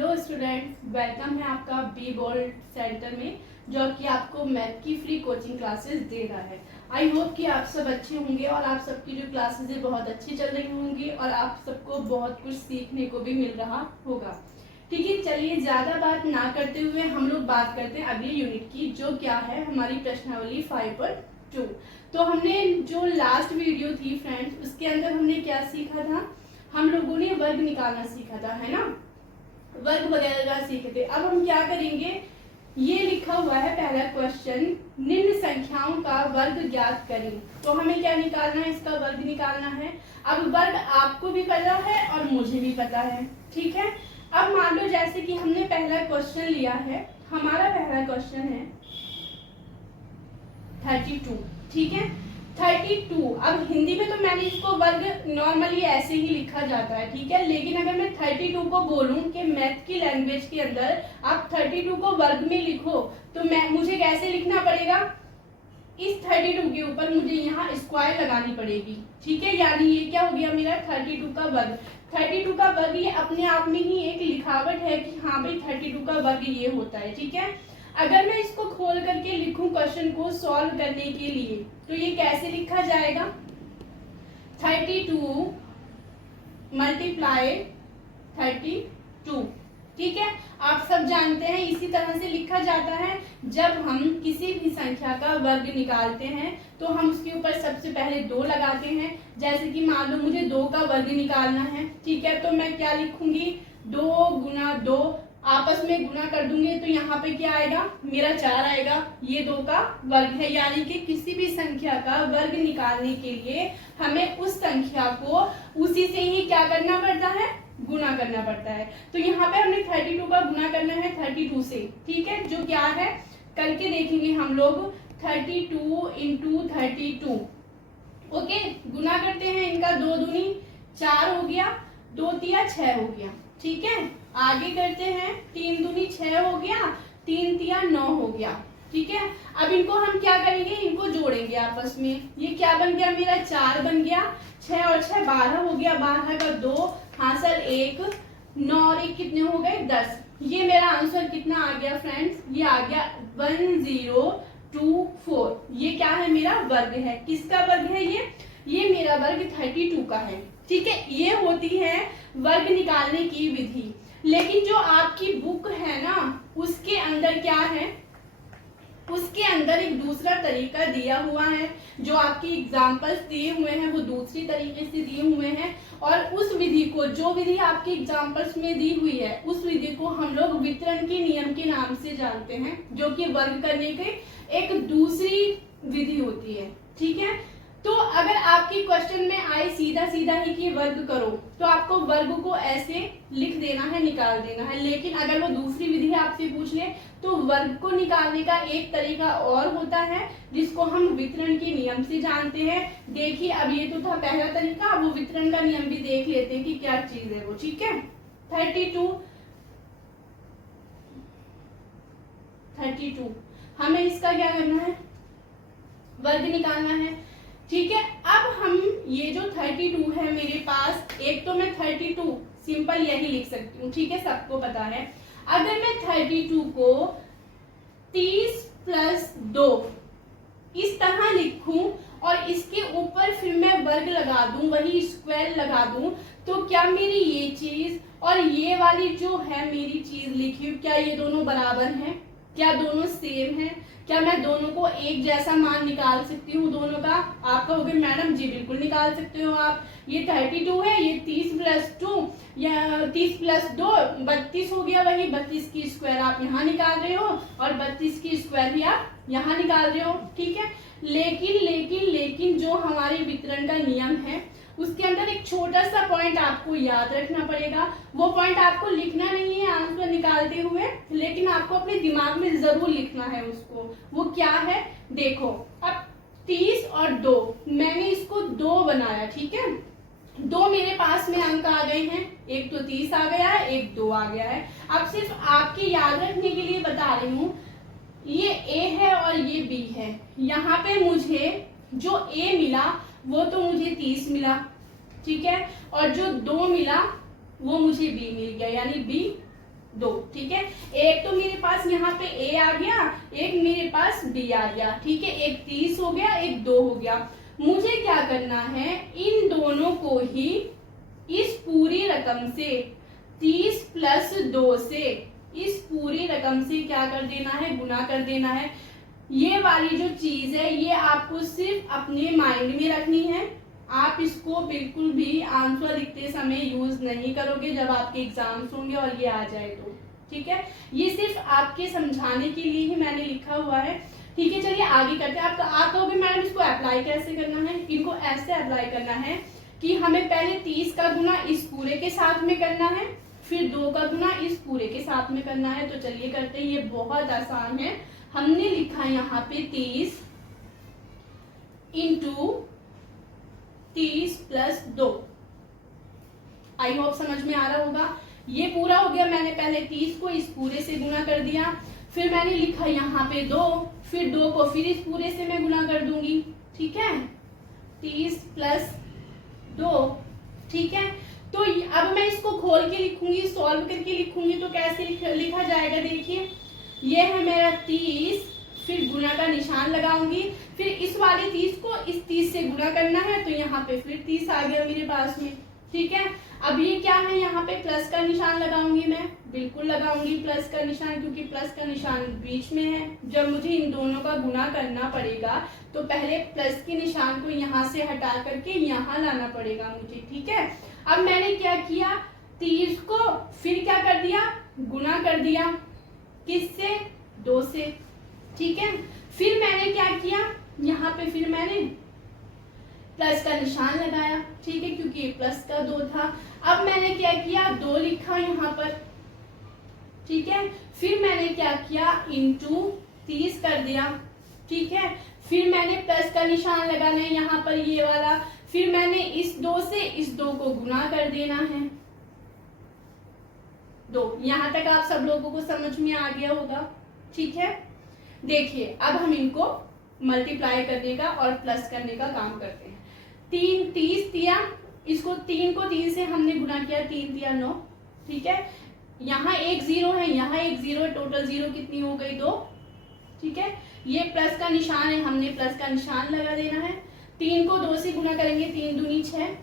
Hello students, welcome है आपका B bold centre में, जो कि आपको मैथ की फ्री कोचिंग क्लासेस दे रहा है। आई होप कि आप सब अच्छे होंगे और आप सबकी जो क्लासेस है बहुत अच्छी चल रही होंगी और आप सबको बहुत कुछ सीखने को भी मिल रहा होगा। ठीक है, चलिए ज़्यादा बात ना करते हुए हम लोग बात करते हैं अगले यूनिट की, जो क्या है हमारी प्रश्नावली 5.2। तो हमने जो लास्ट वीडियो थी फ्रेंड्स, उसके अंदर हमने क्या सीखा था? हम लोगों ने वर्ग निकालना सीखा था, है ना, वर्ग वगैरह सीखे थे। अब हम क्या करेंगे, ये लिखा हुआ है पहला क्वेश्चन, निम्न संख्याओं का वर्ग ज्ञात करें। तो हमें क्या निकालना है? इसका वर्ग निकालना है। अब वर्ग आपको भी पता है और मुझे भी पता है, ठीक है। अब मान लो जैसे कि हमने पहला क्वेश्चन लिया है, हमारा पहला क्वेश्चन है 32, ठीक है, 32। अब हिंदी में तो मैंने इसको वर्ग नॉर्मली ऐसे ही लिखा जाता है, ठीक है, लेकिन अगर मैं 32 को बोलूं कि मैथ की लैंग्वेज के अंदर आप 32 को वर्ग में लिखो, तो मुझे कैसे लिखना पड़ेगा? इस 32 के ऊपर मुझे यहाँ स्क्वायर लगानी पड़ेगी, ठीक है। यानी ये क्या हो गया मेरा 32 का वर्ग। 32 का वर्ग ये अपने आप में ही एक लिखावट है कि हाँ भाई 32 का वर्ग ये होता है, ठीक है। अगर मैं इसको खोल करके लिखूं क्वेश्चन को सॉल्व करने के लिए, तो ये कैसे लिखा जाएगा? 32 मल्टीप्लाई 32, ठीक है। आप सब जानते हैं इसी तरह से लिखा जाता है। जब हम किसी भी संख्या का वर्ग निकालते हैं तो हम उसके ऊपर सबसे पहले 2 लगाते हैं। जैसे कि मान लो मुझे 2 का वर्ग निकालना है, ठीक है, तो मैं क्या लिखूंगी? 2 गुना 2, आपस में गुना कर दूंगी तो यहाँ पे क्या आएगा? मेरा 4 आएगा। ये 2 का वर्ग है, यानी कि किसी भी संख्या का वर्ग निकालने के लिए हमें उस संख्या को उसी से ही क्या करना पड़ता है? गुना करना पड़ता है। तो यहाँ पे हमने 32 का गुना करना है 32 से, ठीक है, जो क्या है करके देखेंगे हम लोग। 32 इंटू 32, ओके, गुना करते हैं इनका। 2 दूनी 4 हो गया, 2 तिया 6 हो गया, ठीक है। आगे करते हैं, 3 दूनी 6 हो गया, 3 तिया 9 हो गया, ठीक है। अब इनको हम क्या करेंगे? इनको जोड़ेंगे आपस में। ये क्या बन गया मेरा? 4 बन गया, 6 और 6 12 हो गया, 12 का 2 हासिल 1, 9 और 1 कितने हो गए? 10। ये मेरा आंसर कितना आ गया फ्रेंड्स? ये आ गया 1024। ये क्या है? मेरा वर्ग है। किसका वर्ग है ये मेरा वर्ग 32 का है, ठीक है। ये होती है वर्ग निकालने की विधि। लेकिन जो आपकी बुक है ना, उसके अंदर क्या है? उसके अंदर एक दूसरा तरीका दिया हुआ है। जो आपकी एग्जाम्पल्स दिए हुए हैं वो दूसरी तरीके से दिए हुए हैं, और उस विधि को, जो विधि आपकी एग्जाम्पल्स में दी हुई है, उस विधि को हम लोग वितरण के नियम के नाम से जानते हैं, जो कि वर्ग करने की एक दूसरी विधि होती है, ठीक है। तो अगर आपके क्वेश्चन में आए सीधा सीधा ही कि वर्ग करो, तो आपको वर्ग को ऐसे लिख देना है, निकाल देना है। लेकिन अगर वो दूसरी विधि आपसे पूछ ले तो वर्ग को निकालने का एक तरीका और होता है, जिसको हम वितरण के नियम से जानते हैं। देखिए, अब ये तो था पहला तरीका, अब वो वितरण का नियम भी देख लेते हैं कि क्या चीज है वो, ठीक है। 32 हमें इसका क्या करना है? वर्ग निकालना है, ठीक है। अब हम ये जो 32 है मेरे पास, एक तो मैं 32 सिंपल यही लिख सकती हूँ, ठीक है, सबको पता है। अगर मैं 32 को 30 प्लस 2 इस तरह लिखूं और इसके ऊपर फिर मैं वर्ग लगा दूं, वही स्क्वायर लगा दूं, तो क्या मेरी ये चीज और ये वाली जो है मेरी चीज लिखी, क्या ये दोनों बराबर हैं? क्या दोनों सेम है? क्या मैं दोनों को एक जैसा मान निकाल सकती हूँ दोनों का? आप कहोगे मैडम जी बिल्कुल निकाल सकते हो आप। ये 32 है, ये 30 प्लस 2 या 30 प्लस 2 32 हो गया, वही 32 की स्क्वायर आप यहाँ निकाल रहे हो और 32 की स्क्वायर भी आप यहाँ निकाल रहे हो, ठीक है। लेकिन जो हमारे वितरण का नियम है उसके अंदर एक छोटा सा पॉइंट आपको याद रखना पड़ेगा। वो पॉइंट आपको लिखना नहीं है आंसर निकालते हुए, लेकिन आपको अपने दिमाग में जरूर लिखना है उसको। वो क्या है? देखो, अब 30 और 2 मैंने इसको 2 बनाया, ठीक है। 2 मेरे पास में अंक आ गए हैं, एक तो 30 आ गया है, एक 2 आ गया है। अब सिर्फ आपके याद रखने के लिए बता रही हूँ, ये A है और ये B है। यहाँ पे मुझे जो A मिला वो तो मुझे 30 मिला, ठीक है, और जो 2 मिला वो मुझे B मिल गया, यानी B दो, ठीक है। एक तो मेरे पास यहाँ पे ए आ गया, एक मेरे पास बी आ गया, ठीक है। एक 30 हो गया, एक 2 हो गया। मुझे क्या करना है, इन दोनों को ही इस पूरी रकम से 30 प्लस 2 से इस पूरी रकम से क्या कर देना है, गुना कर देना है। ये वाली जो चीज है ये आपको सिर्फ अपने माइंड में रखनी है। आप इसको बिल्कुल भी आंसर लिखते समय यूज नहीं करोगे जब आपके एग्जाम्स होंगे और ये आ जाए तो, ठीक है। ये सिर्फ आपके समझाने के लिए ही मैंने लिखा हुआ है, ठीक है। चलिए आगे करते हैं। आप कहोगे मैडम इसको अप्लाई कैसे करना है। इनको ऐसे अप्लाई करना है कि हमें पहले 30 का गुना इस पूरे के साथ में करना है, फिर 2 का गुना इस पूरे के साथ में करना है। तो चलिए करते हैं, ये बहुत आसान है। हमने लिखा यहाँ पे 30 इंटू 30 प्लस 2। आई होप समझ में आ रहा होगा। ये पूरा हो गया, मैंने पहले 30 को इस पूरे से गुना कर दिया, फिर मैंने लिखा यहाँ पे 2, फिर 2 को फिर इस पूरे से मैं गुना कर दूंगी, ठीक है। 30 प्लस 2, ठीक है। तो अब मैं इसको खोल के लिखूंगी, सॉल्व करके लिखूंगी तो कैसे लिखा जाएगा, देखिए ये है मेरा 30, फिर गुना का निशान लगाऊंगी, फिर इस वाले 30 को इस 30 से गुना करना है, तो यहाँ पे फिर 30 आ गया मेरे पास में, ठीक है। अब ये क्या है, यहाँ पे प्लस का निशान लगाऊंगी, मैं बिल्कुल लगाऊंगी प्लस का निशान, क्योंकि प्लस का निशान बीच में है। जब मुझे इन दोनों का गुना करना पड़ेगा तो पहले प्लस के निशान को यहाँ से हटा करके यहाँ लाना पड़ेगा मुझे, ठीक है। अब मैंने क्या किया, 30 को फिर क्या कर दिया, गुना कर दिया, किससे, 2 से, ठीक है। फिर मैंने क्या किया, यहाँ पे फिर मैंने प्लस का निशान लगाया, ठीक है, क्योंकि ये प्लस का 2 था। अब मैंने क्या किया, 2 लिखा यहाँ पर, ठीक है। फिर मैंने क्या किया, इंटू 30 कर दिया, ठीक है। फिर मैंने प्लस का निशान लगाना है यहाँ पर ये वाला, फिर मैंने इस 2 से इस 2 को गुना कर देना है, 2। यहाँ तक आप सब लोगों को समझ में आ गया होगा, ठीक है। देखिए अब हम इनको मल्टीप्लाई करने का और प्लस करने का काम करते हैं। 3 30 दिया, इसको 3 को 3 से हमने गुना किया, 3 दिया 9, ठीक है। यहाँ एक 0 है, यहाँ एक 0 है, टोटल 0 कितनी हो गई, 2, ठीक है। ये प्लस का निशान है, हमने प्लस का निशान लगा देना है। 3 को 2 से गुना करेंगे, 3 दूनी 6,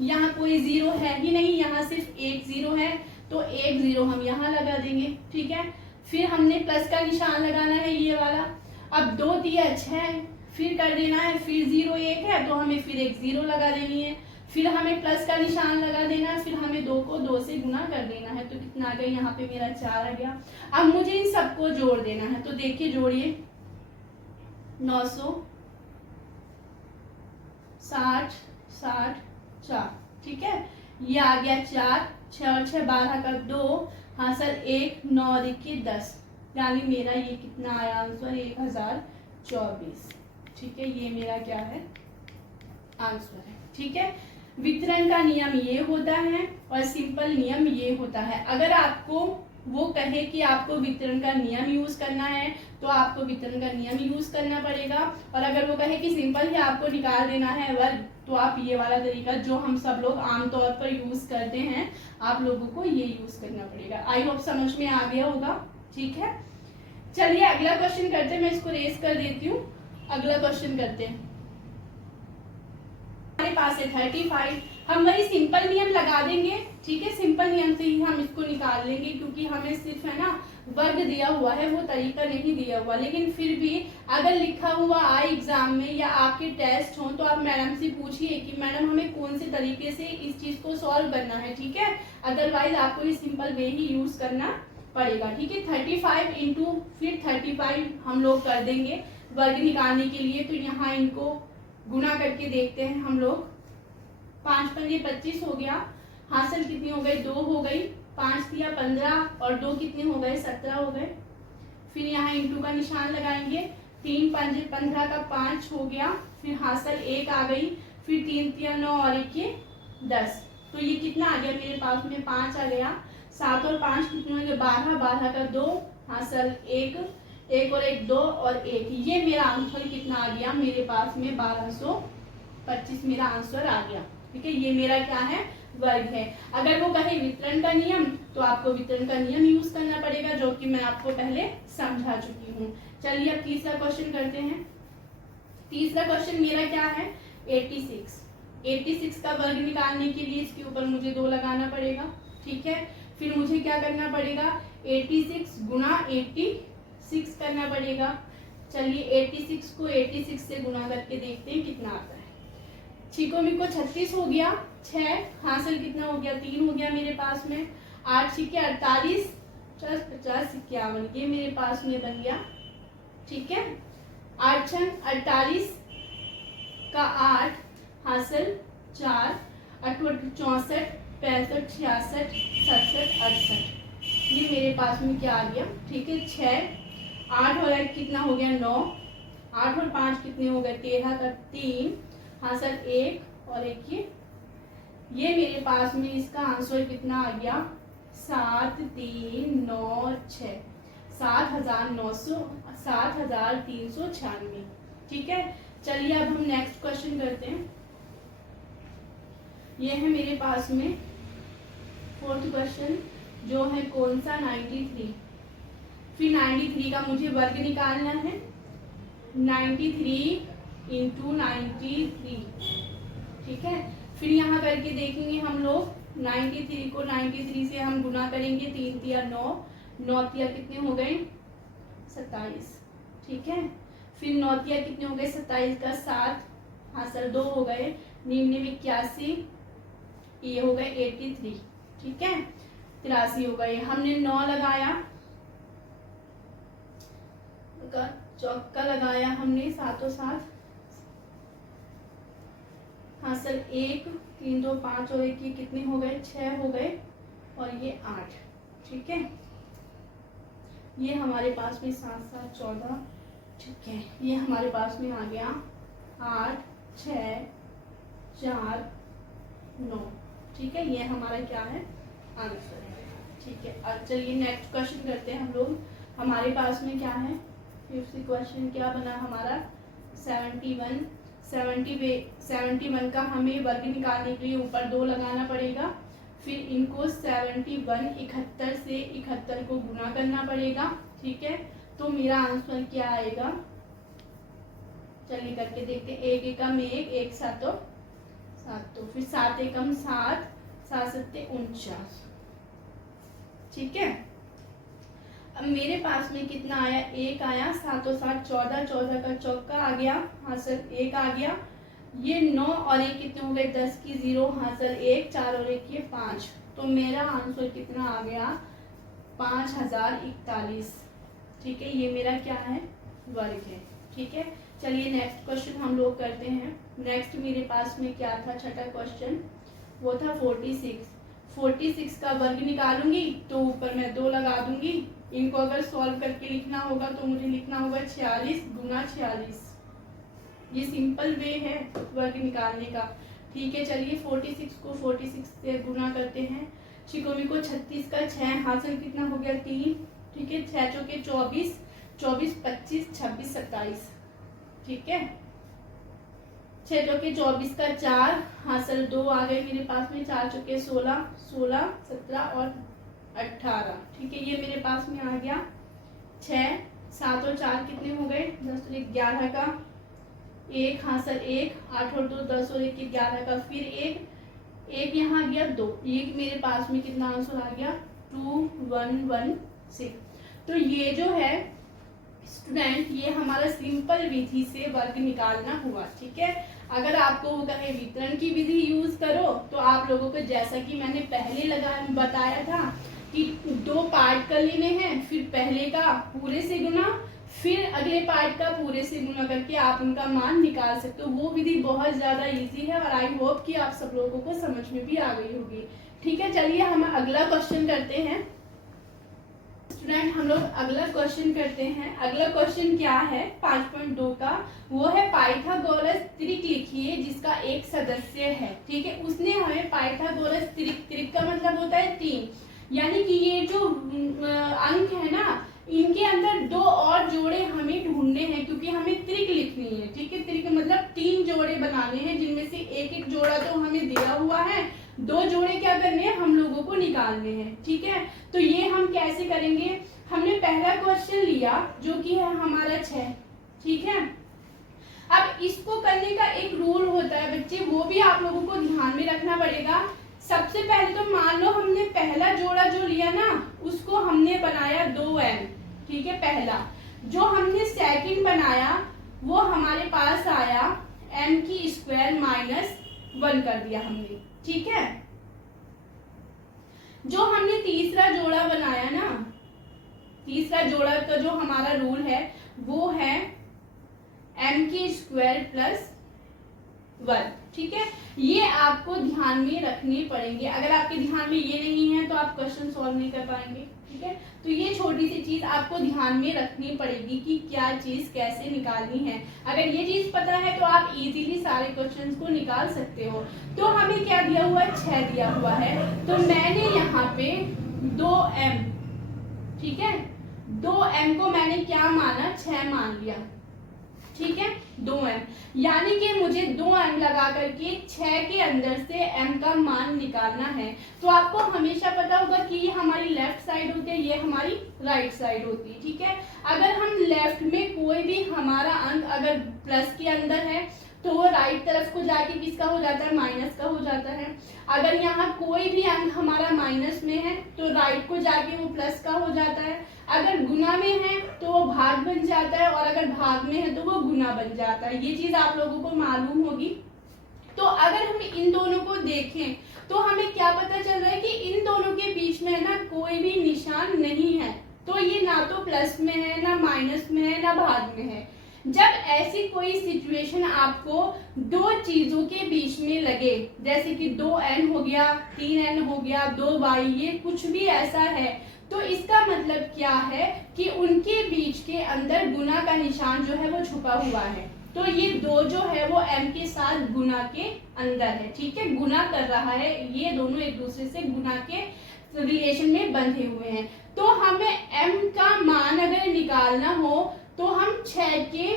यहाँ कोई 0 है ही नहीं, यहाँ सिर्फ एक 0 है, तो एक 0 हम यहाँ लगा देंगे, ठीक है। फिर हमने प्लस का निशान लगाना है ये वाला। अब 2 दिया 6, फिर कर देना है, फिर 0 1 है तो हमें फिर एक 0 लगा देनी है, फिर हमें प्लस का निशान लगा देना है, फिर हमें 2 को 2 से गुना कर देना है, तो कितना आ गया, यहाँ पे मेरा 4 आ गया। अब मुझे इन सबको जोड़ देना है, तो देखिए जोड़िए, 960 60 4, ठीक है। ये आ गया 4, 6 और 6 12 का 2, हाँ सर 1, 9 और 1 10, यानी मेरा ये कितना आया आंसर, 1024, ठीक है। ये मेरा क्या है, आंसर है, ठीक है। वितरण का नियम ये होता है और सिंपल नियम ये होता है। अगर आपको वो कहे कि आपको वितरण का नियम यूज करना है तो आपको वितरण का नियम यूज करना पड़ेगा, और अगर वो कहे कि सिंपल ही आपको निकाल देना है वर्ग, तो आप ये वाला तरीका जो हम सब लोग आमतौर पर यूज करते हैं, आप लोगों को ये यूज करना पड़ेगा। आई होप समझ में आ गया होगा, ठीक है। चलिए अगला क्वेश्चन करते हैं, मैं इसको रेस कर देती हूँ। अगला क्वेश्चन करते हैं, हमारे पास है 35, हम वही सिंपल नियम लगा देंगे, ठीक है। सिंपल नियम से ही हम इसको निकाल लेंगे, क्योंकि हमें सिर्फ है ना वर्ग दिया हुआ है, वो तरीका नहीं दिया हुआ। लेकिन फिर भी अगर लिखा हुआ आए एग्जाम में या आपके टेस्ट हो तो आप मैडम से पूछिए कि मैडम हमें कौन से तरीके से इस चीज को सॉल्व करना है, ठीक है। अदरवाइज आपको ये सिंपल वे ही यूज करना पड़ेगा, ठीक है। 35 इंटू फिर 35 हम लोग कर देंगे वर्ग निकालने के लिए, तो यहाँ इनको गुना करके देखते हैं हम लोग। 5 पंजे 25 हो गया, हासिल कितनी हो गई, 2 हो गई, 5 दिया 15 और 2 कितने हो गए, 17 हो गए। फिर यहाँ इंटू का निशान लगाएंगे, 3 पंजे 15 का 5 हो गया, फिर हासिल 1 आ गई, फिर 3 तिया 9 और 1 10, तो ये कितना आ गया मेरे पास में, 5 आ गया। 7 और 5 कितने हो गए, 12, 12 का 2, हासिल 1 और 1 2 और 1, ये मेरा आंसर कितना आ गया मेरे पास में, 1225 मेरा आंसर आ गया, ठीक है। ये मेरा क्या है, वर्ग है। अगर वो कहे वितरण का नियम तो आपको वितरण का नियम यूज करना पड़ेगा, जो कि मैं आपको पहले समझा चुकी हूँ। चलिए अब तीसरा क्वेश्चन करते हैं। तीसरा क्वेश्चन मेरा क्या है, 86। 86 का वर्ग निकालने के लिए इसके ऊपर मुझे 2 लगाना पड़ेगा, ठीक है। फिर मुझे क्या करना पड़ेगा, 86 गुणा 86 करना पड़ेगा। चलिए 86 को 86 से गुणा करके देखते हैं कितना आता है। छिको मिको 36 हो गया, 6 हासिल कितना हो गया, 3 हो गया मेरे पास में। 8 छिके 48, 50 51, ये मेरे पास में बन गया, ठीक है। 8 छंग 48 का 8 हासिल 4, 8 64, 65 66 67 68, ये मेरे पास में क्या आ गया, ठीक है। 6 8 और 1 कितना हो गया 9, 8 और 5 कितने हो गए 13 का 3 हासिल 1 और 1 ये मेरे पास में इसका आंसर कितना आ गया 7 3 9 6 7,396, ठीक है। चलिए अब हम नेक्स्ट क्वेश्चन करते हैं। ये है मेरे पास में 4th क्वेश्चन, जो है कौन सा 93। फिर 93 का मुझे वर्ग निकालना है, 93 इंटू 93, ठीक है। फिर यहाँ करके देखेंगे हम लोग, 93 को 93 से हम गुना करेंगे, 3 तिया 9, 9 तिया कितने हो गए 27, ठीक है। फिर 9 तिया कितने हो गए 27 का 7 हासिल 2 हो गए, 81, ये हो गए 83, ठीक है। 83 हो गए, हमने 9 लगाया, चौका लगाया हमने 7 7 हासिल 1 3 2 5 और 1 ये कितने हो गए 6 हो गए, और ये 8, ठीक है। ये हमारे पास में 7 7 14, ठीक है। ये हमारे पास में आ गया 8 6 4 9, ठीक है। ये हमारा क्या है आंसर है, ठीक है। अब चलिए नेक्स्ट क्वेश्चन करते हैं हम लोग। हमारे पास में क्या है 5th क्वेश्चन क्या बना हमारा 71। 71 का हमें वर्ग निकालने के लिए ऊपर 2 लगाना पड़ेगा। फिर इनको 71 71 से 71 को गुना करना पड़ेगा, ठीक है। तो मेरा आंसर क्या आएगा, चलिए करके देखते हैं। 1 एकम 1, 1 सातो 7, फिर 7 एकम 7, 7 सत्ते 49, ठीक है। अब मेरे पास में कितना आया, 1 आया, 7 और 7 14, 14 का चौका आ गया, हासिल 1 आ गया। ये 9 और 1 कितने हो गए 10 की 0 हासिल 1, 4 और 1 ये 5। तो मेरा आंसर कितना आ गया 5041, ठीक है। ये मेरा क्या है वर्ग है, ठीक है। चलिए नेक्स्ट क्वेश्चन हम लोग करते हैं। नेक्स्ट मेरे पास में क्या था, छठा क्वेश्चन, वो था 46। 46 का वर्ग निकालूंगी तो ऊपर मैं 2 लगा दूंगी। इनको अगर सॉल्व करके लिखना होगा तो मुझे लिखना होगा 46 गुना 46, ये सिंपल वे है वर्ग निकालने का, ठीक है। चलिए 46 को 46 से गुना करते हैं। छिकोमी को 36 का 6 हासिल कितना हो गया 3, ठीक है। 6 चौके 24, 24 25 26 27, ठीक है। 6 चौके 24 का 4 हासिल 2 आ गए मेरे पास में, 4 चौके 16, 16 17 और 18, ठीक है। ये मेरे पास में आ गया 6 7 और 4 कितने हो गए 10 और 11 का 1 हासिल 1, 8 और 2 10 और 1 11 का, फिर 1 यहाँ आ गया 2, ये मेरे पास में कितना आंसर आ गया 2116। तो ये जो है स्टूडेंट, ये हमारा सिंपल विधि से वर्ग निकालना हुआ, ठीक है। अगर आपको वो कहे वितरण की विधि यूज करो तो आप लोगों को, जैसा कि मैंने पहले बताया था कि 2 पार्ट कर लेने हैं, फिर पहले का पूरे से गुना, फिर अगले पार्ट का पूरे से गुना करके आप उनका मान निकाल सकते हो। वो विधि बहुत ज्यादा इजी है और आई होप कि आप सब लोगों को समझ में भी आ गई होगी, ठीक है। चलिए हम अगला क्वेश्चन करते हैं स्टूडेंट, हम लोग अगला क्वेश्चन करते हैं। अगला क्वेश्चन क्या है 5.2 का, वो है पाइथागोरस त्रिक लिखिए जिसका एक सदस्य है, ठीक है। उसने हमें पाइथागोरस त्रिक का मतलब होता है 3, यानी कि ये जो अंक है ना, इनके अंदर 2 और जोड़े हमें ढूंढने हैं, क्योंकि हमें त्रिक लिखनी है, ठीक है। त्रिक मतलब 3 जोड़े बनाने हैं, जिनमें से एक जोड़ा तो हमें दिया हुआ है, दो जोड़े क्या करने हैं, हम लोगों को निकालने हैं। ठीक है, तो ये हम कैसे करेंगे, हमने पहला क्वेश्चन लिया जो कि है हमारा 6। ठीक है, अब इसको करने का एक रूल होता है बच्चे, वो भी आप लोगों को ध्यान में रखना पड़ेगा। सबसे पहले तो मान लो हमने पहला जोड़ा जो लिया ना, उसको हमने बनाया 2m। ठीक है, पहला जो हमने सेकंड बनाया वो हमारे पास आया m की स्क्वायर माइनस 1 कर दिया हमने। ठीक है, जो हमने तीसरा जोड़ा बनाया ना, तीसरा जोड़ा का जो हमारा रूल है वो है m की स्क्वायर प्लस 1। ठीक है, ये आपको ध्यान में रखने पड़ेंगे। अगर आपके ध्यान में ये नहीं है तो आप क्वेश्चन सॉल्व नहीं कर पाएंगे। ठीक है, तो ये छोटी सी चीज आपको ध्यान में रखनी पड़ेगी कि क्या चीज कैसे निकालनी है। अगर ये चीज पता है तो आप इजीली सारे क्वेश्चंस को निकाल सकते हो। तो हमें क्या दिया हुआ है, 6 दिया हुआ है, तो मैंने यहाँ पे 2m, ठीक है, 2m को मैंने क्या माना, 6 मान लिया। ठीक है, 2m, यानी कि मुझे 2m लगा करके 6 के अंदर से m का मान निकालना है। तो आपको हमेशा पता होगा कि ये हमारी लेफ्ट साइड होती है, ये हमारी राइट साइड होती है। ठीक है, अगर हम लेफ्ट में कोई भी हमारा अंक अगर प्लस के अंदर है तो वो राइट तरफ को जाके किसका हो जाता है, माइनस का हो जाता है। अगर यहाँ कोई भी अंक हमारा माइनस में है तो राइट को जाके वो प्लस का हो जाता है। अगर गुना में है तो वो भाग बन जाता है, और अगर भाग में है तो वो गुना बन जाता है। ये चीज आप लोगों को मालूम होगी। तो अगर हम इन दोनों को देखें तो हमें क्या पता चल रहा है कि इन दोनों के बीच में ना कोई भी निशान नहीं है। तो ये ना तो प्लस में है, ना माइनस में है, ना भाग में है। जब ऐसी कोई सिचुएशन आपको दो चीजों के बीच में लगे, जैसे कि 2n हो गया, 3n हो गया, 2y, ये कुछ भी ऐसा है, तो इसका मतलब क्या है कि उनके बीच के अंदर गुना का निशान जो है वो छुपा हुआ है। तो ये दो जो है वो m के साथ गुना के अंदर है। ठीक है, गुना कर रहा है, ये दोनों एक दूसरे से गुना के रिलेशन में बंधे हुए हैं। तो हमें m का मान अगर निकालना हो तो हम 6 के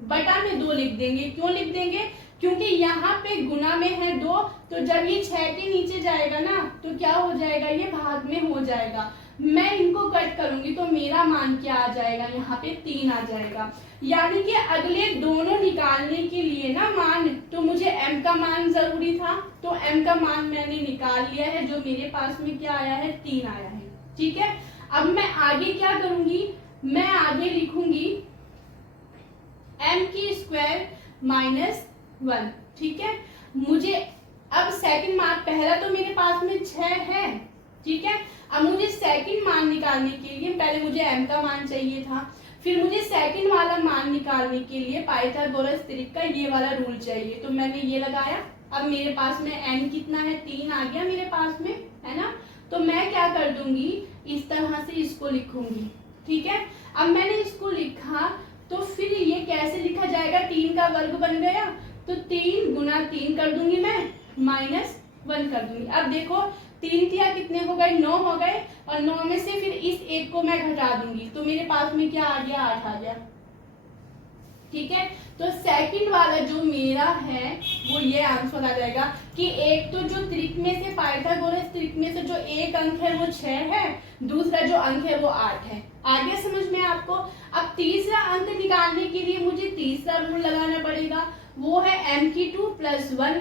बटा में 2 लिख देंगे। क्यों लिख देंगे, क्योंकि यहाँ पे गुना में है 2, तो जब ये 6 के नीचे जाएगा ना तो क्या हो जाएगा, ये भाग में हो जाएगा। मैं इनको कट करूंगी तो मेरा मान क्या आ जाएगा, यहाँ पे 3 आ जाएगा। यानी कि अगले दोनों निकालने के लिए ना मान, तो मुझे m का मान जरूरी था, तो m का मान मैंने निकाल लिया है, जो मेरे पास में क्या आया है, 3 आया है। ठीक है, अब मैं आगे क्या करूंगी, मैं आगे लिखूंगी m की स्क्वायर माइनस 1। ठीक है, मुझे अब सेकंड मान, पहला तो मेरे पास में 6 है। ठीक है, अब मुझे सेकंड मान निकालने के लिए पहले मुझे m का मान चाहिए था, फिर मुझे सेकंड वाला मान निकालने के लिए पाइथागोरस त्रिक का ये वाला रूल चाहिए। तो मैंने ये लगाया, अब मेरे पास में n कितना है, 3 आ गया मेरे पास में, है ना। तो मैं क्या कर दूंगी, इस तरह से इसको लिखूंगी। ठीक है, अब मैंने इसको लिखा तो फिर ये कैसे लिखा जाएगा, 3 का वर्ग बन गया, तो 3 गुना 3 कर दूंगी मैं, माइनस 1 कर दूंगी। अब देखो 3 तिया कितने हो गए, 9 हो गए, और 9 में से फिर इस एक को मैं घटा दूंगी तो मेरे पास में क्या आ गया, 8 आ गया। ठीक है, तो सेकंड वाला जो मेरा है वो ये आंसर आ जाएगा कि एक तो जो त्रिक में से, पाइथागोरस त्रिक में से जो एक अंक है वो 6 है, दूसरा जो अंक है वो 8 है। आगे समझ में आपको। अब तीसरा अंक निकालने के लिए मुझे तीसरा रूल लगाना पड़ेगा, वो है m की 2 प्लस 1,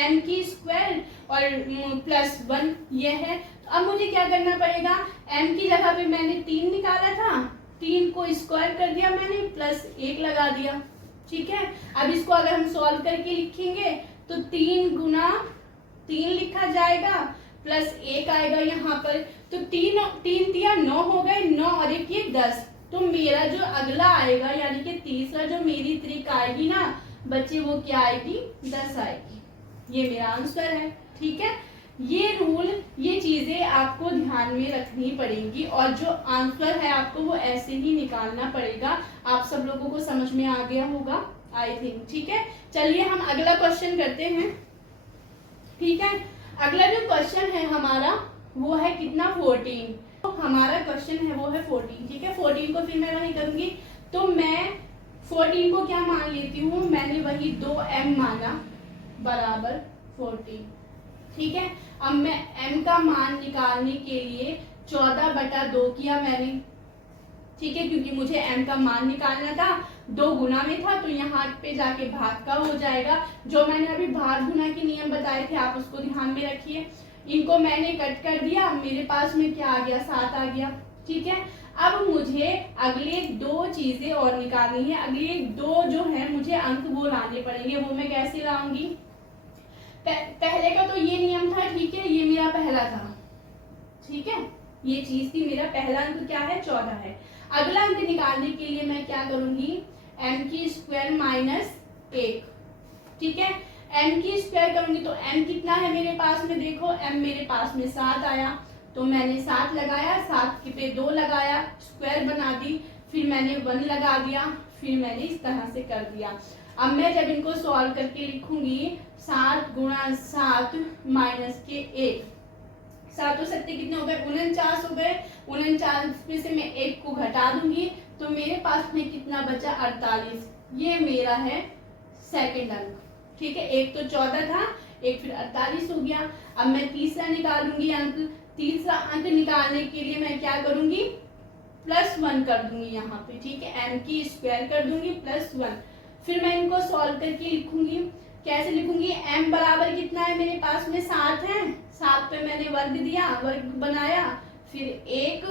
m की स्क्वायर और प्लस 1 ये है। तो अब मुझे क्या करना पड़ेगा, m की जगह पे मैंने 3 निकाला था, 3 को स्क्वायर कर दिया मैंने, प्लस 1 लगा दिया। ठीक है, अब इसको अगर हम सॉल्व करके लिखेंगे तो 3 गुना 3 लिखा जाएगा, प्लस 1 आएगा यहाँ पर, तो 3 तिया 9 हो गए, 9 और 1 ये 10। तो मेरा जो अगला आएगा यानी कि तीसरा जो मेरी त्रिक आएगी ना बच्चे, वो क्या आएगी, 10 आएगी। ये मेरा आंसर है। ठीक है, ये रूल, ये चीजें आपको ध्यान में रखनी पड़ेंगी, और जो आंसर है आपको वो ऐसे ही निकालना पड़ेगा। आप सब लोगों को समझ में आ गया होगा आई थिंक। ठीक है, चलिए हम अगला क्वेश्चन करते हैं। ठीक है, अगला जो क्वेश्चन है हमारा वो है कितना, 14। तो हमारा क्वेश्चन है वो है 14। ठीक है, 14 को फिर मैं वही करूंगी, तो मैं 14 को क्या मान लेती हूँ, मैंने वही 2m माना बराबर 14। ठीक है। अब मैं m का मान निकालने के लिए 14/2 किया मैंने, ठीक है, क्योंकि मुझे m का मान निकालना था, 2 गुना में था तो यहाँ पे जाके भाग का हो जाएगा। जो मैंने अभी भाग गुना के नियम बताए थे आप उसको ध्यान में रखिए। इनको मैंने कट कर दिया, मेरे पास में क्या आ गया, 7 आ गया, ठीक है। अब मुझे अगले 2 चीजें और निकालनी है, अगले 2 जो है मुझे अंक वो लाने पड़ेंगे। वो मैं कैसे लाऊंगी, पहले का तो ये नियम था, ठीक है, ये मेरा पहला था, ठीक है, ये चीज थी, मेरा पहला अंक क्या है, 14 है। अगला अंक निकालने के लिए मैं क्या करूंगी, m² - 1, ठीक है। m की स्क्वायर करूंगी तो m कितना है मेरे पास में, देखो m मेरे पास में 7 आया, तो मैंने 7 लगाया, 7 पे 2 लगाया, स्क्वायर बना दी, फिर मैंने 1 लगा दिया, फिर मैंने इस तरह से कर दिया। अब मैं जब इनको सॉल्व करके लिखूंगी 7 × 7 - 1, 7 और 7 कितने हो गए, 49 हो गए। 49 में से मैं 1 को घटा दूंगी तो मेरे पास में कितना बचा, 48। ये मेरा है सेकंड अंक, ठीक है। एक तो 14 था, एक फिर 48 हो गया। अब मैं तीसरा निकालूंगी अंक। तीसरा अंक निकालने के लिए मैं क्या करूंगी, +1 कर दूंगी यहाँ पे, ठीक है, m की स्क्वायर कर दूंगी +1। फिर मैं इनको सॉल्व करके लिखूंगी, कैसे लिखूंगी, m बराबर कितना है मेरे पास में, 7 है, 7 पे मैंने वर्ग दिया, वर्ग बनाया, फिर 1,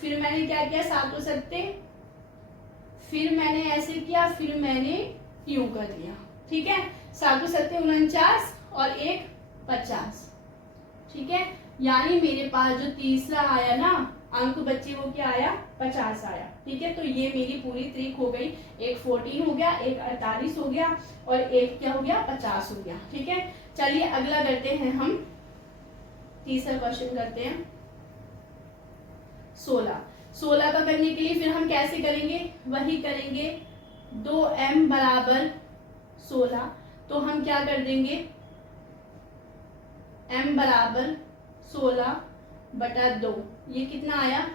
फिर मैंने क्या किया, 7 और 7, फिर मैंने ऐसे किया, फिर मैंने यूं कर दिया, ठीक है। 7 और 7 49 और 1 50, ठीक है। यानी मेरे पास जो तीसरा आया ना अंक बच्चे, वो क्या आया, 50 आया, ठीक है। तो ये मेरी पूरी ट्रिक हो गई, एक 14 हो गया, एक 48 हो गया और एक क्या हो गया, 50 हो गया, ठीक है। चलिए अगला करते हैं, हम तीसरा क्वेश्चन करते हैं, 16 का करने के लिए फिर हम कैसे करेंगे, वही करेंगे, 2m बराबर 16, तो हम क्या कर देंगे, m बराबर 16/2, ये कितना आया,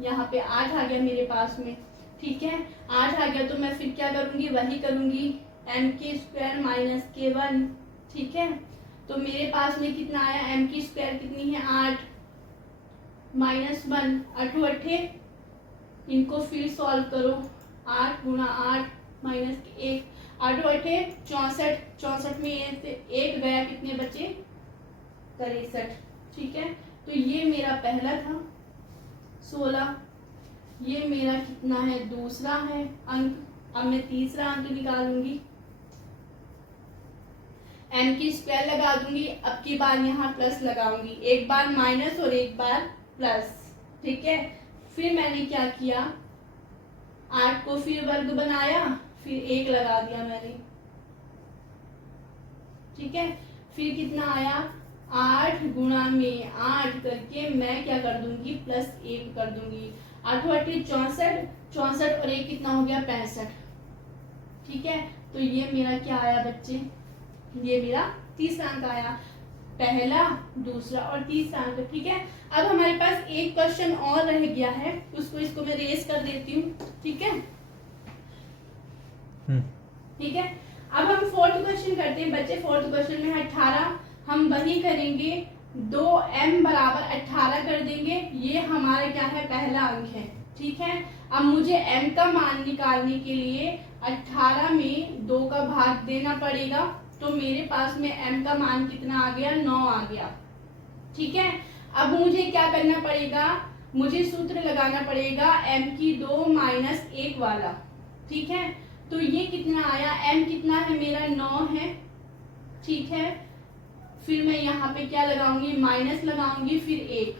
यहाँ पे 8 आ गया मेरे पास में, ठीक है। 8 आ गया तो मैं फिर क्या करूंगी, वही करूंगी, m² - k1, ठीक है। तो मेरे पास में कितना आया, m की स्क्वायर कितनी है, 8 -1, 8 8, इनको फिर सॉल्व करो, 8 × 8 - 1, 8 8 64, 64 में से 1 गया, कितने बचे, 63, ठीक है। तो ये मेरा पहला था 16, ये मेरा कितना है, दूसरा है अंक। अब मैं तीसरा अंक निकालूंगी, m की स्क्वायर लगा दूंगी, अब की बार यहाँ प्लस लगाऊंगी, एक बार माइनस और एक बार प्लस, ठीक है। फिर मैंने क्या किया, 8 को फिर वर्ग बनाया, फिर 1 लगा दिया मैंने, ठीक है। फिर कितना आया, 8 × 8 करके मैं क्या कर दूंगी, +1 कर दूंगी, 8 8 64, 64 और 1 कितना हो गया, 65, ठीक है। तो ये मेरा क्या आया बच्चे, ये मेरा तीसरा अंक आया, पहला, दूसरा और तीसरा अंक, ठीक है। अब हमारे पास एक क्वेश्चन और रह गया है, इसको मैं रेस कर देती हूँ, ठीक है, ठीक है। अब हम 4th क्वेश्चन करते हैं बच्चे। 4th क्वेश्चन में है 18, हम वही करेंगे, 2m बराबर 18 कर देंगे, ये हमारा क्या है, पहला अंक है, ठीक है। अब मुझे m का मान निकालने के लिए 18 में 2 का भाग देना पड़ेगा, तो मेरे पास में m का मान कितना आ गया, 9 आ गया, ठीक है। अब मुझे क्या करना पड़ेगा, मुझे सूत्र लगाना पड़ेगा m² - 1 वाला, ठीक है। तो ये कितना आया, m कितना है मेरा, 9 है, ठीक है। फिर मैं यहाँ पे क्या लगाऊंगी, माइनस लगाऊंगी, फिर 1,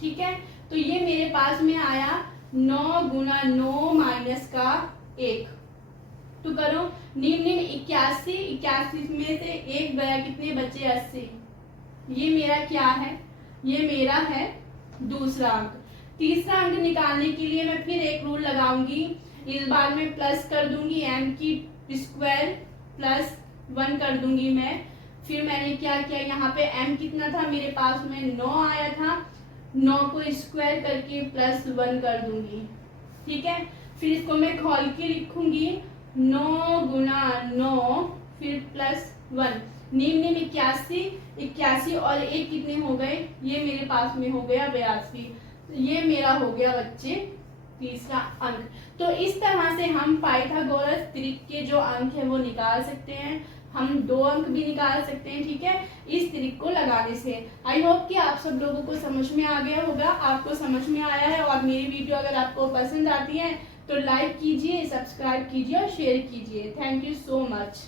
ठीक है। तो ये मेरे पास में आया 9 × 9 - 1, तो करो, 81 में से 1 गया, कितने बचे, 80, ये मेरा क्या है, ये मेरा है दूसरा अंक। तीसरा अंक निकालने के लिए मैं फिर एक रूल लगाऊंगी, इस बार मैं प्लस कर दूंगी, m की स्क्वायर +1 कर दूंगी मैं। फिर मैंने क्या किया, यहाँ पे m कितना था मेरे पास में, 9 आया था, 9 को स्क्वायर करके +1 कर दूंगी, ठीक है। फिर इसको मैं खोल के लिखूंगी, 9 × 9 फिर +1, नीम नीम 81, 81 और एक कितने हो गए, ये मेरे पास में हो गया 82। ये मेरा हो गया बच्चे तीसरा अंक। तो इस तरह से हम पाइथागोरस त्रिक के जो अंक है वो निकाल सकते हैं। हम 2 अंक भी निकाल सकते हैं, ठीक है, इस त्रिक को लगाने से। आई होप कि आप सब लोगों को समझ में आ गया होगा, आपको समझ में आया है। और मेरी वीडियो अगर आपको पसंद आती है तो लाइक कीजिए, सब्सक्राइब कीजिए और शेयर कीजिए। Thank you so much.